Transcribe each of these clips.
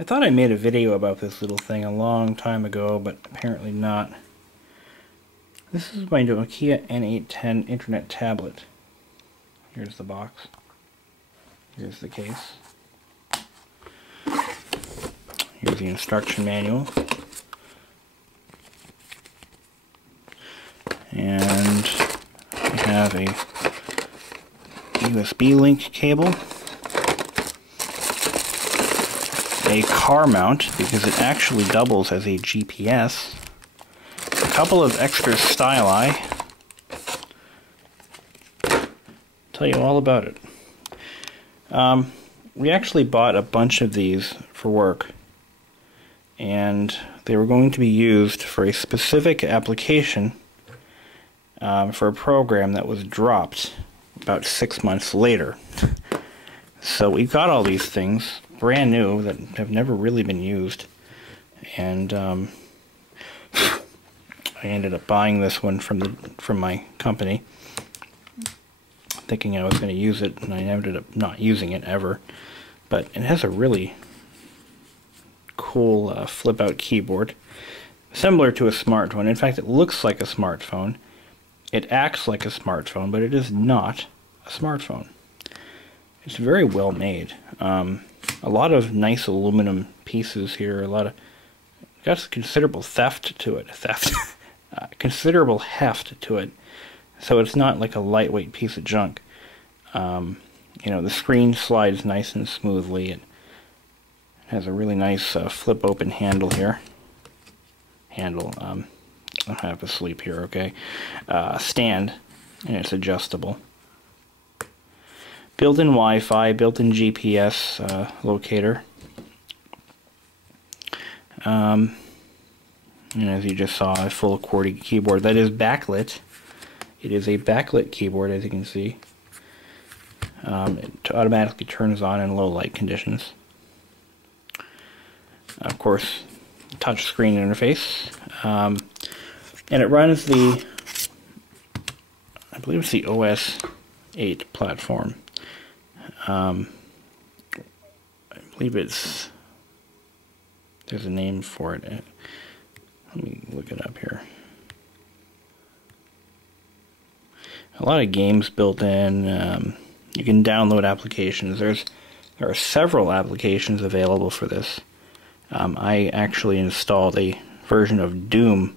I thought I made a video about this little thing a long time ago, but apparently not. This is my Nokia N810 Internet tablet. Here's the box. Here's the case. Here's the instruction manual. And we have a USB link cable. A car mount, because it actually doubles as a GPS. A couple of extra styli. Tell you all about it. We actually bought a bunch of these for work, and they were going to be used for a specific application for a program that was dropped about 6 months later. So we've got all these things brand new that have never really been used, and I ended up buying this one from my company, thinking I was going to use it, and I ended up not using it ever. But it has a really cool flip-out keyboard, similar to a smartphone. In fact, it looks like a smartphone. It acts like a smartphone, but it is not a smartphone. It's very well made. A lot of nice aluminum pieces here. Got considerable theft to it. Considerable heft to it. So it's not like a lightweight piece of junk. You know, the screen slides nice and smoothly. It has a really nice flip open handle here. I have to sleep here, okay? Stand, and it's adjustable. Built-in Wi-Fi, built-in GPS locator. And as you just saw, a full QWERTY keyboard that is backlit. It is a backlit keyboard, as you can see. It automatically turns on in low light conditions. Of course, touch screen interface. And it runs the, I believe it's the OS 8 platform. I believe there's a name for it. Let me look it up here. A lot of games built in. You can download applications. There are several applications available for this. I actually installed a version of Doom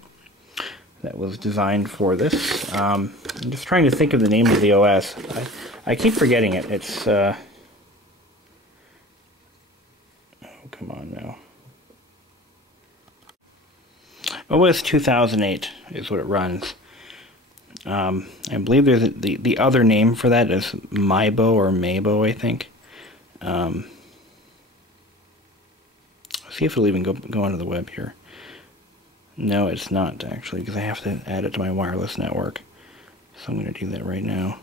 that was designed for this. I'm just trying to think of the name of the OS. I keep forgetting it. It's oh, come on now. OS 2008 is what it runs. I believe there's the other name for that is Maibo or Maibo, I think. See if it'll even go onto the web here. No, it's not actually, because I have to add it to my wireless network. So I'm going to do that right now.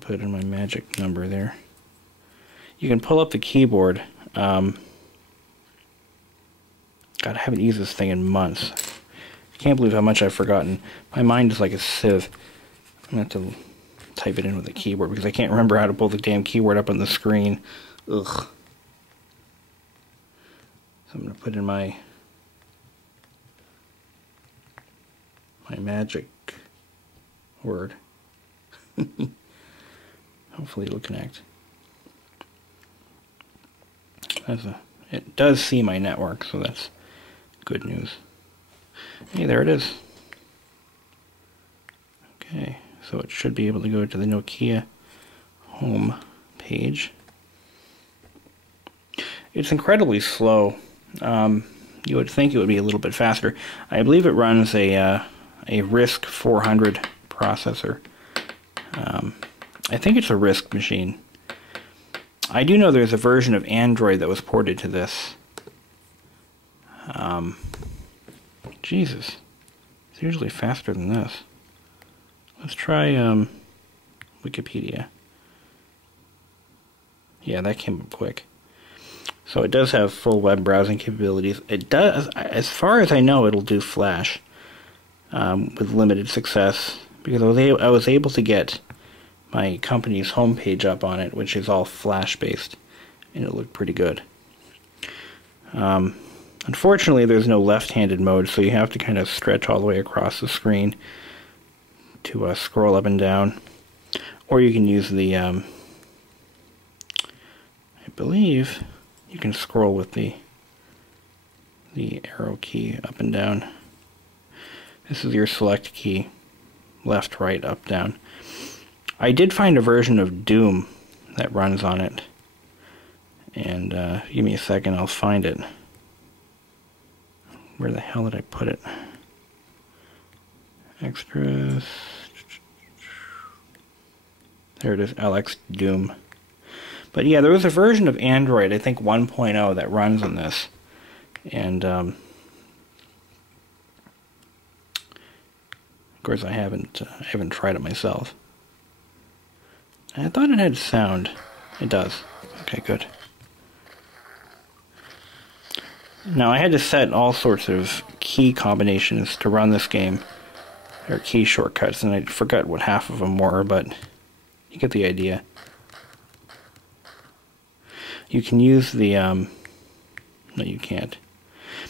Put in my magic number there. You can pull up the keyboard. God, I haven't used this thing in months. I can't believe how much I've forgotten. My mind is like a sieve. I'm going to have to type it in with the keyboard because I can't remember how to pull the damn keyboard up on the screen. Ugh. So I'm going to put in my magic word. Hopefully it'll connect. It does see my network, so that's good news. Hey, there it is. Okay, so it should be able to go to the Nokia home page. It's incredibly slow. You would think it would be a little bit faster. I believe it runs a RISC 400 processor. I think it's a RISC machine. I do know there's a version of Android that was ported to this. Jesus, it's usually faster than this. Let's try Wikipedia. Yeah, that came up quick. So it does have full web browsing capabilities. It does, as far as I know, it'll do Flash with limited success, because I was able to get my company's homepage up on it, which is all Flash based, and it looked pretty good. Unfortunately, there's no left-handed mode, so you have to kind of stretch all the way across the screen to scroll up and down. Or you can use the, I believe you can scroll with the arrow key up and down. This is your select key, left, right, up, down. I did find a version of Doom that runs on it, and give me a second, I'll find it. Where the hell did I put it? Extras. There it is, LX Doom. But yeah, there was a version of Android, I think 1.0, that runs on this. And of course I haven't tried it myself. I thought it had sound. It does. Okay, good. Now I had to set all sorts of key combinations to run this game, or key shortcuts, and I forgot what half of them were, but you get the idea. You can use the, no you can't,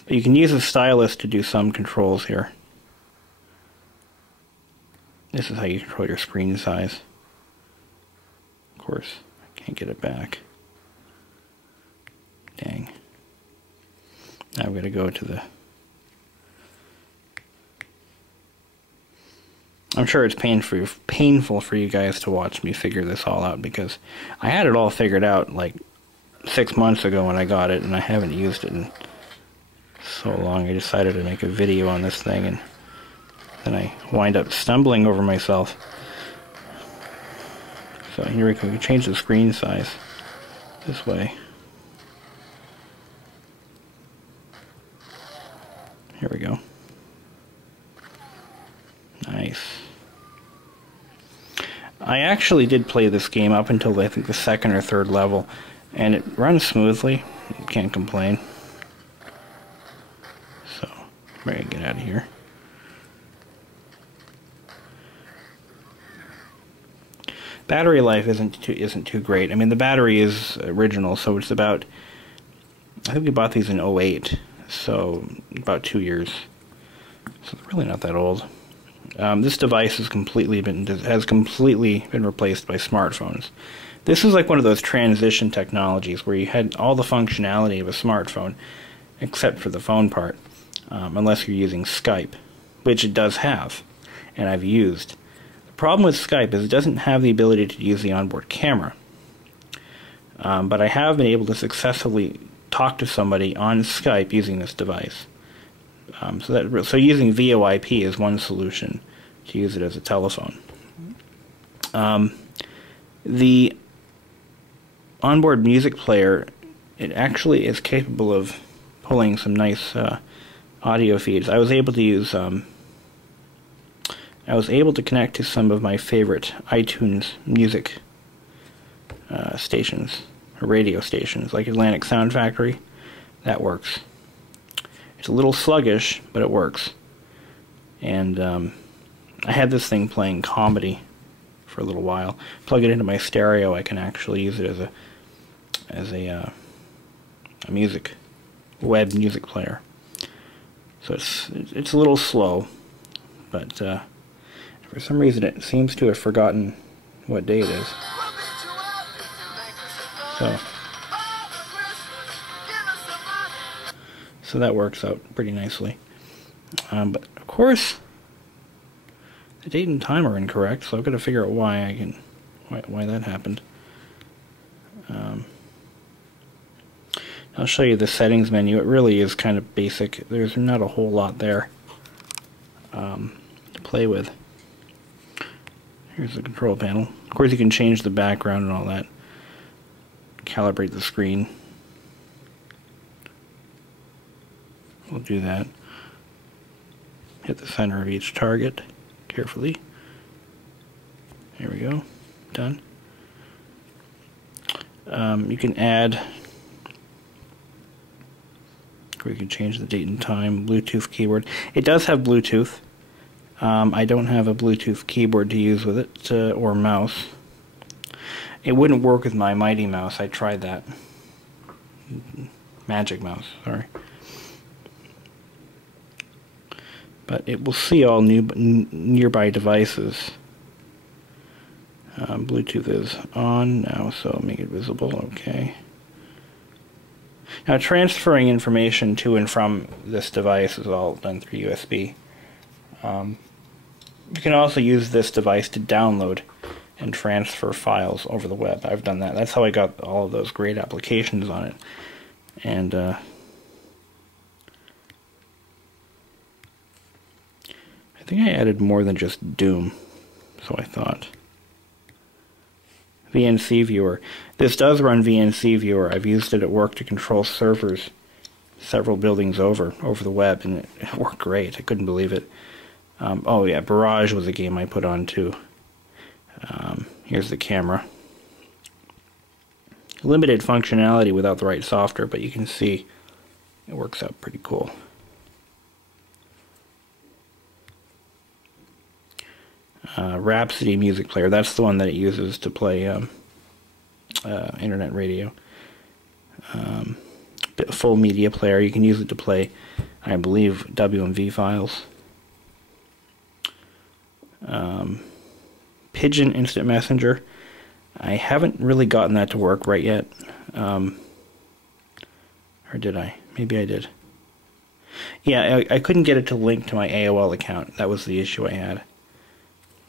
but you can use the stylus to do some controls here. This is how you control your screen size. Of course, I can't get it back. Dang. Now I'm going to go to the... I'm sure it's painful for you guys to watch me figure this all out, because I had it all figured out like 6 months ago when I got it, and I haven't used it in so long. I decided to make a video on this thing, and then I wind up stumbling over myself. So here we go. We can change the screen size this way. Here we go. Nice. I actually did play this game up until I think the second or third level, and it runs smoothly. Can't complain. So, we're gonna get out of here. Battery life isn't too great. I mean, the battery is original, so it's about, I think we bought these in 08, so about 2 years. So it's really not that old. This device has completely been replaced by smartphones. This is like one of those transition technologies where you had all the functionality of a smartphone, except for the phone part, unless you're using Skype, which it does have, and I've used. The problem with Skype is it doesn't have the ability to use the onboard camera. But I have been able to successfully talk to somebody on Skype using this device. So using VoIP is one solution to use it as a telephone. The onboard music player, it actually is capable of pulling some nice audio feeds. I was able to use I was able to connect to some of my favorite iTunes music stations, or radio stations, like Atlantic Sound Factory. That works. It's a little sluggish, but it works. And I had this thing playing comedy for a little while. Plug it into my stereo, I can actually use it as a web music player. So it's a little slow, but for some reason it seems to have forgotten what day it is. So that works out pretty nicely. But of course, the date and time are incorrect, so I've got to figure out why that happened. I'll show you the settings menu. It really is kind of basic. There's not a whole lot there to play with. Here's the control panel. Of course, you can change the background and all that. Calibrate the screen. We'll do that. Hit the center of each target carefully. There we go. Done. You can add, or you can change the date and time, Bluetooth keyboard. It does have Bluetooth. I don't have a Bluetooth keyboard to use with it, or mouse. It wouldn't work with my Mighty Mouse. I tried that. Magic Mouse, sorry. But it will see all nearby devices. Bluetooth is on now, so make it visible. Okay. Now transferring information to and from this device is all done through USB. You can also use this device to download and transfer files over the web. I've done that. That's how I got all of those great applications on it. And I think I added more than just Doom, so I thought. VNC Viewer. This does run VNC Viewer. I've used it at work to control servers several buildings over the web, and it worked great. I couldn't believe it. Oh yeah, Barrage was a game I put on too. Here's the camera. Limited functionality without the right software, but you can see it works out pretty cool. Rhapsody music player, that's the one that it uses to play internet radio. Full media player, you can use it to play, I believe, WMV files. Pigeon Instant Messenger, I haven't really gotten that to work right yet. Or did I? Maybe I did. Yeah, I couldn't get it to link to my AOL account. That was the issue I had.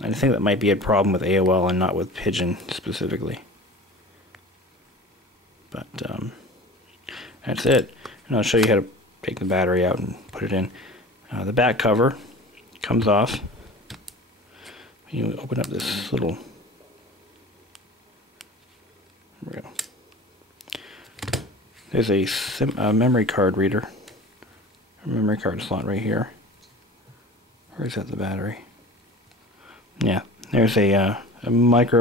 I think that might be a problem with AOL and not with Pigeon specifically. But that's it. And I'll show you how to take the battery out and put it in. The back cover comes off. You open up this little... There we go. There's a memory card reader. A memory card slot right here. Where's that, the battery? Yeah, there's a micro